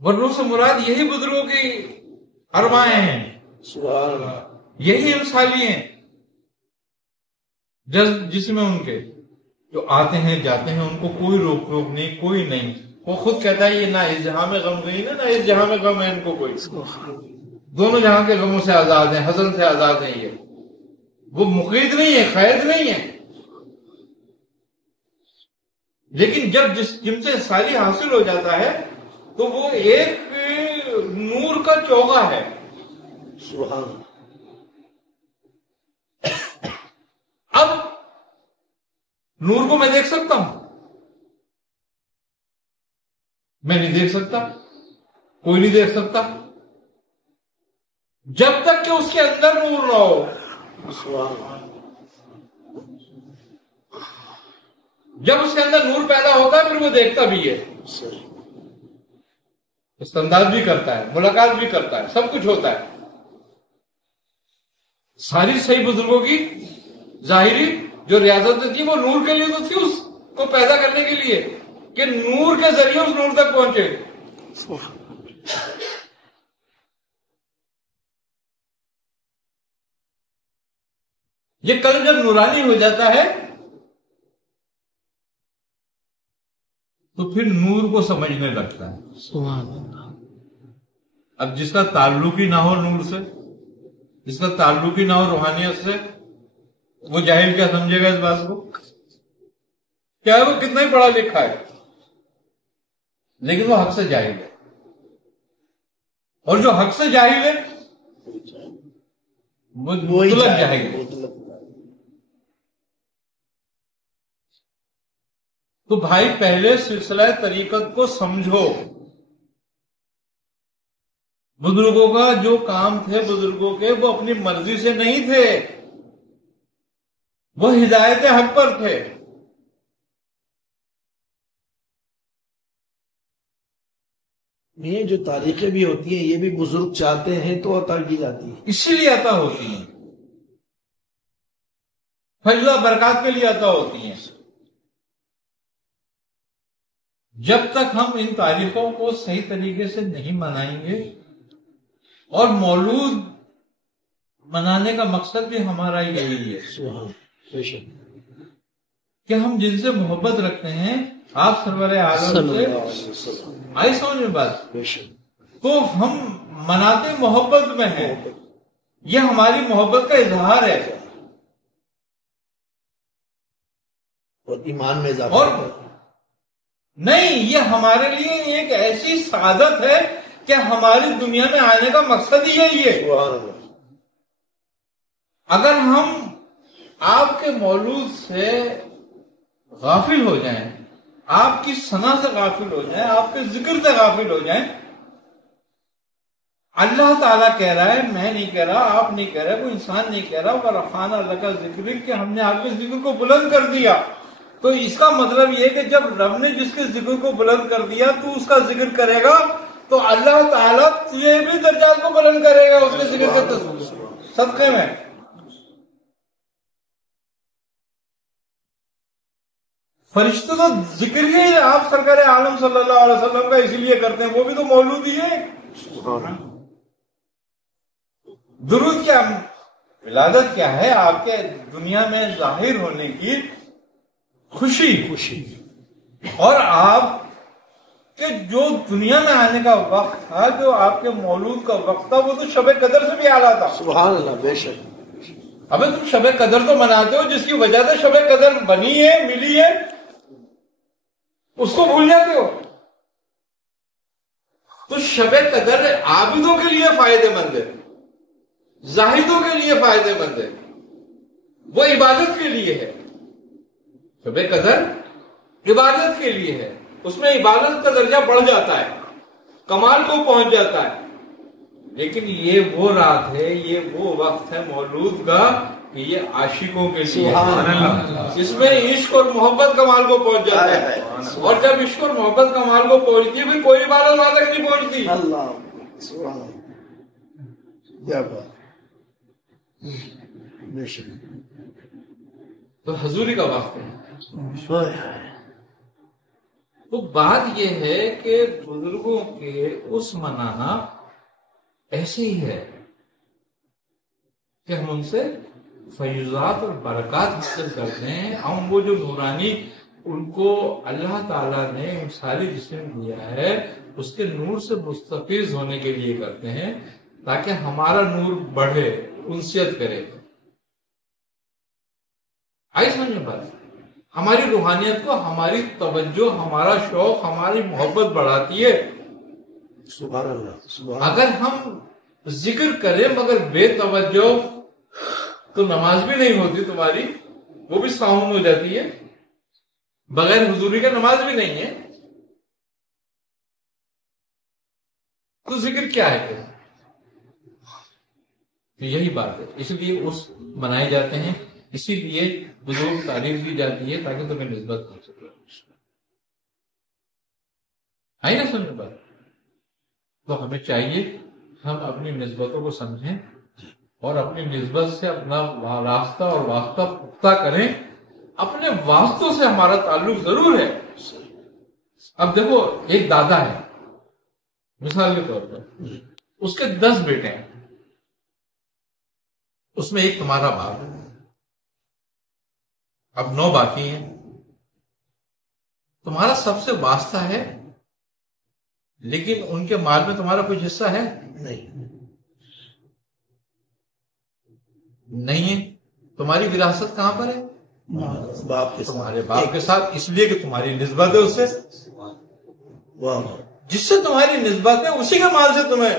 वरनों से मुराद यही बुजुर्गों की अरमाएं हैं, सुभान अल्लाह। यही इंसानी हैं जिसमें उनके जो आते हैं जाते हैं उनको कोई रोक टोक नहीं, कोई नहीं। वो खुद कहता है ये ना इस जहां में गम गई ना इस जहां में गम है इनको कोई, दोनों जहां के गमों से आजाद हैं, हजन से आजाद हैं। ये वो मुकीद नहीं है, कैद नहीं है। लेकिन जब जिनसे साली हासिल हो जाता है तो वो एक नूर का चौगा है। सुभान। अब नूर को मैं देख सकता हूं? मैं नहीं देख सकता, कोई नहीं देख सकता जब तक कि उसके अंदर नूर ना हो। सुभान। जब उसके अंदर नूर पैदा होता है फिर वो देखता भी है, इस्तंदाज भी करता है, मुलाकात भी करता है, सब कुछ होता है। सारी सही बुजुर्गों की जाहिरी जो रियाजत थी वो नूर के लिए तो थी, उसको पैदा करने के लिए कि नूर के जरिए उस नूर तक पहुंचे। ये कल जब नूरानी हो जाता है तो फिर नूर को समझने लगता है। सुभान अल्लाह। अब जिसका ताल्लुक ही ना हो नूर से, जिसका ताल्लुक ही ना हो रूहानियत से, वो जाहिल क्या समझेगा इस बात को? क्या है वो कितना ही पढ़ा लिखा है लेकिन वो हक से जाहिल है। और जो हक से जाहिल है वो मुतलक जाहिल है। तो भाई पहले सिलसिला तरीकत को समझो। बुजुर्गों का जो काम थे बुजुर्गों के, वो अपनी मर्जी से नहीं थे, वो हिदायत हक पर थे। ये जो तारीखें भी होती हैं ये भी बुजुर्ग चाहते हैं तो अता की जाती है, इसीलिए अता होती हैं, फजला बरकत के लिए अता होती हैं। जब तक हम इन तारीखों को सही तरीके से नहीं मनाएंगे, और मौलूद मनाने का मकसद भी हमारा यही है कि हम जिनसे मोहब्बत रखते हैं, आप सरवर आलम से, आई समझ में बात, तो हम मनाते मोहब्बत में हैं। यह हमारी मोहब्बत का इजहार है और ईमान में इजाफा और नहीं, ये हमारे लिए एक ऐसी सादत है कि हमारी दुनिया में आने का मकसद ही यही है। अगर हम आपके मौलूद से गाफिल हो जाएं, आपकी सना से गाफिल हो जाएं, आपके जिक्र से गाफिल हो जाएं, अल्लाह ताला कह रहा है, मैं नहीं कह रहा, आप नहीं कह रहे, कोई इंसान नहीं कह रहा, और रफ़ाना अल्लाह का जिक्र कि हमने आपके जिक्र को बुलंद कर दिया। तो इसका मतलब यह कि जब रब ने जिसके जिक्र को बुलंद कर दिया तू उसका जिक्र करेगा तो अल्लाह ताला तुझे भी दर्जात को बुलंद करेगा उसके जिक्र के सदक़े में। फरिश्ते तो जिक्र ही आप सरकार आलम सल्लल्लाहु अलैहि वसल्लम का इसीलिए करते हैं, वो भी तो मौलूद ही है। दुरूद क्या, विलादत क्या है? आपके दुनिया में जाहिर होने की खुशी और आप के जो दुनिया में आने का वक्त था, जो आपके मौलूद का वक्त था, वो तो शब कदर से भी आला था। सुभान अल्लाह। बेशक। अबे तुम शब कदर तो मनाते हो जिसकी वजह से शब कदर बनी है, मिली है, उसको भूल जाते हो। तो शब कदर आबिदों के लिए फायदेमंद है, जाहिदों के लिए फायदेमंद है, वो इबादत के लिए है। शब कदर इबादत के लिए है, उसमें इबादत का दर्जा बढ़ जाता है, कमाल को पहुंच जाता है। लेकिन ये वो रात है, ये वो वक्त है मौलूद का कि ये आशिकों के लिए है। इसमें इश्क और मोहब्बत कमाल को पहुंच जाता है, और जब इश्क और मोहब्बत कमाल को पहुंचती है फिर कोई इबादत वहां तक नहीं पहुंचती। अल्लाह सुभान क्या बात। तो हजूरी का वक्त है। تو بات یہ ہے کہ بزرگوں کے اس منانا ایسے ہی ہے کہ ہم ان سے فیضات اور برکات حاصل کرتے ہیں. ہم وہ جو نورانی ان کو اللہ تعالیٰ نے ساری جسم دیا ہے اس کے نور سے مستفیض ہونے کے لیے کرتے ہیں تاکہ ہمارا نور بڑھے, انسیت کرے. آئی سمجھ میں بات؟ ہماری روحانیت کو ہماری توجہ, ہمارا شوق, ہماری محبت بڑھاتی ہے. سبحان اللہ, سبحان. اگر ہم ذکر کریں مگر بے توجہ تو نماز بھی نہیں ہوتی تمہاری, وہ بھی ساؤن ہو جاتی ہے. بغیر حضوری کا نماز بھی نہیں ہے. تو ذکر کیا ہے؟ تو یہی بات ہے. اس لیے اس منائے جاتے ہیں, اسی لیے بزرگ تعریف دی جاتی ہے تاکہ تمہیں نسبت ہو سکے. آئی نا سمجھ بات؟ تو ہمیں چاہیے ہم اپنی نسبتوں کو سمجھیں اور اپنی نسبت سے اپنا راستہ اور واسطہ پختہ کریں. اپنے واسطوں سے ہمارا تعلق ضرور ہے. اب دیکھو, ایک دادا ہے مثال کے طور پر, اس کے 10 بیٹے ہیں, اس میں ایک تمہارا باپ ہے, اب 9 باقی ہیں. تمہارا سب سے واسطہ ہے لیکن ان کے مال میں تمہارا کچھ حصہ ہے نہیں ہے. تمہاری وراثت کہاں پر ہے؟ باپ کے تمہارے باپ کے ساتھ, اس لیے کہ تمہاری نسبت ہے اس سے. جس سے تمہاری نسبت ہے اسی کے مال سے تمہیں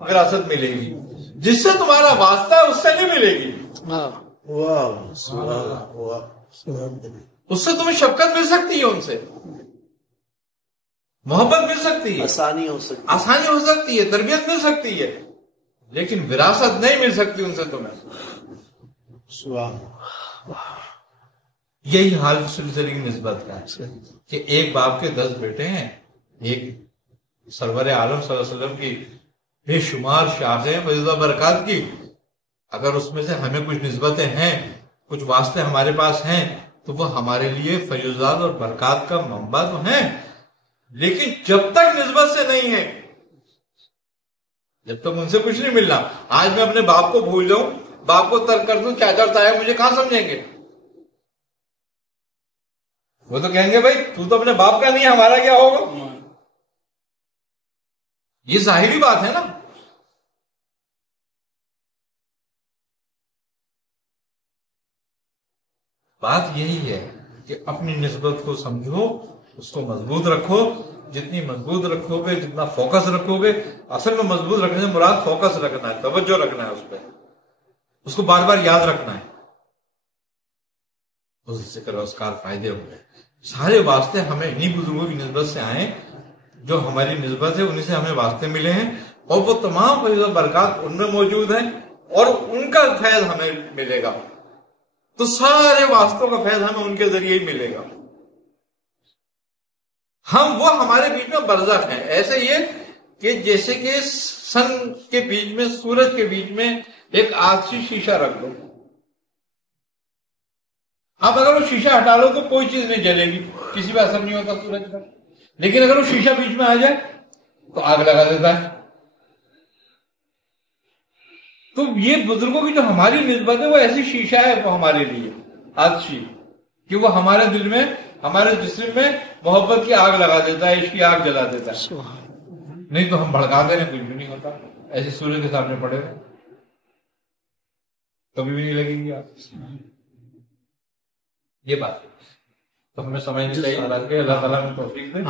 وراثت ملے گی. جس سے تمہارا واسطہ ہے اس سے نہیں ملے گی. اس سے تمہیں شفقت مل سکتی ہے, ان سے محبت مل سکتی ہے, آسانی ہو سکتی ہے, تربیت مل سکتی ہے, لیکن وراثت نہیں مل سکتی ان سے تمہیں. یہی حال سلسلے کی نسبت کا ہے کہ ایک باپ کے 10 بیٹے ہیں. ایک سرور عالم صلی اللہ علیہ وسلم کی بے شمار شاخیں فیض و برکات کی. اگر اس میں سے ہمیں کچھ نسبتیں ہیں, کچھ واسطے ہمارے پاس ہیں, تو وہ ہمارے لیے فیضات اور برکات کا منبع تو ہیں. لیکن جب تک نسبت سے نہیں ہے, جب تک ان سے کچھ نہیں ملنا. آج میں اپنے باپ کو بھول جاؤں, باپ کو ترک کر دوں, چاچا تایا مجھے کہاں سمجھیں گے؟ وہ تو کہیں گے بھائی تو اپنے باپ کا نہیں ہے, ہمارا کیا ہوگا؟ یہ ظاہری بات ہے نا. بات یہی ہے کہ اپنی نسبت کو سمجھو, اس کو مضبوط رکھو. جتنی مضبوط رکھو گے, جتنا فوکس رکھو گے, اصل میں مضبوط رکھنے سے مراد فوکس رکھنا ہے, توجہ رکھنا ہے اس پہ, اس کو بار بار یاد رکھنا ہے. اس ذکر اذکار فائدے ہوں گے. سارے واسطے ہمیں انہی بزرگوں کی نسبت سے آئیں, جو ہماری نسبت ہے انہی سے ہمیں واسطے ملے ہیں, اور وہ تمام فیض و برکات ان میں موجود ہیں, اور ان کا فیض ہمیں ملے گا. تو سارے واسطوں کا فیض ہمیں ان کے ذریعے ہی ملے گا. وہ ہمارے بیچ میں برزخ ہیں. ایسے یہ کہ جیسے کہ سن کے بیچ میں, سورج کے بیچ میں ایک آتشی شیشہ رکھ دو. اب اگر وہ شیشہ ہٹا لو تو کوئی چیز نہیں جلے گی, کسی پہ اثر نہیں ہوتا سورج کا. لیکن اگر وہ شیشہ بیچ میں آ جائے تو آگ لگا دیتا ہے. تو یہ بزرگوں کی جو ہماری نسبت ہے وہ ایسی شیشہ ہے وہ ہمارے لیے آتشی, کہ وہ ہمارے دل میں, ہمارے جسم میں محبت کی آگ لگا دیتا ہے, عشق کی آگ جلا دیتا ہے. نہیں تو ہم بھڑکاتے ہیں, کچھ بھی نہیں ہوتا. ایسے سورج کے سامنے پڑے رہے, کبھی بھی نہیں لگے گی آگ. یہ بات ہے. تو ہمیں سمجھنی چاہیے. اللہ تعالیٰ میں توفیق دے.